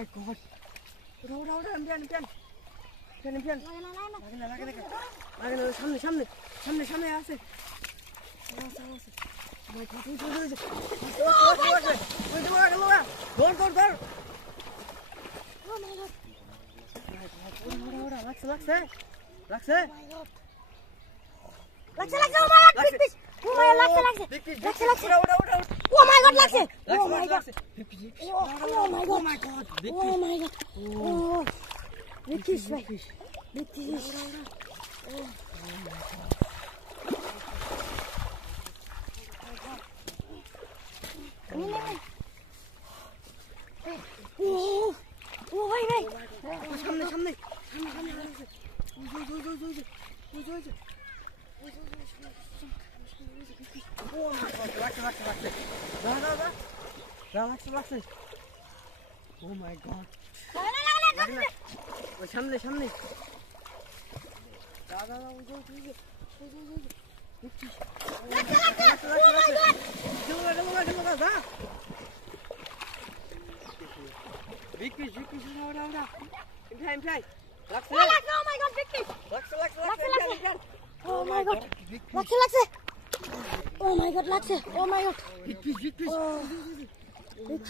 my god. Udah, impian. সামনে আছে। Oh my god, ধর। Oh my god. ওরা লাগছে। লাগছে। Oh my god, big fish. Oh my god, লাগছে। ওরা Oh my god, লাগছে। Oh my god. লাগছে Oh my god. Oh my god. Oh. Big fish, ভাই। Big fish. Oh. ও ভাই সামনে লাগছে oh my god ওই সামনে দাদা Big fish, ora. Imply. Lakse. Oh my god, big fish. Lakse. Oh my god. Lakse. Oh my god, lakse. Oh my god. Big fish. Oh. Big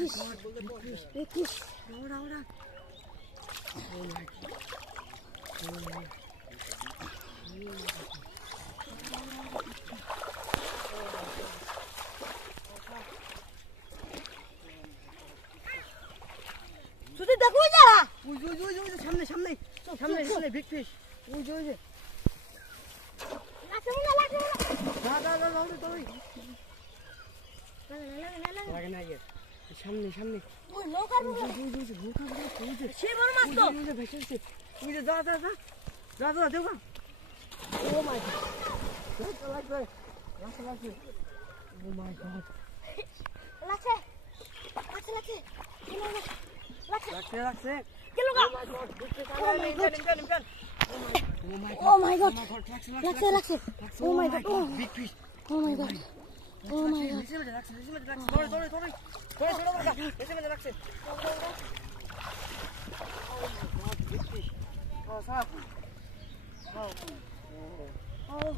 fish. Ora. Oh my god. তুই দেখো যারা ওই সামনে big fish ওই লাগছে না লাগে না ইয়ে সামনে ওই লোকাল সে বড় মাছ তো ভেসেছে ওই যে যা দেবা ও মাই গড লাগছে ও মাই গড লাগছে কি লোকা Oh my god. Lakse. Oh my god. Big fish. Oh my god. Oh my god. Dore. Oh.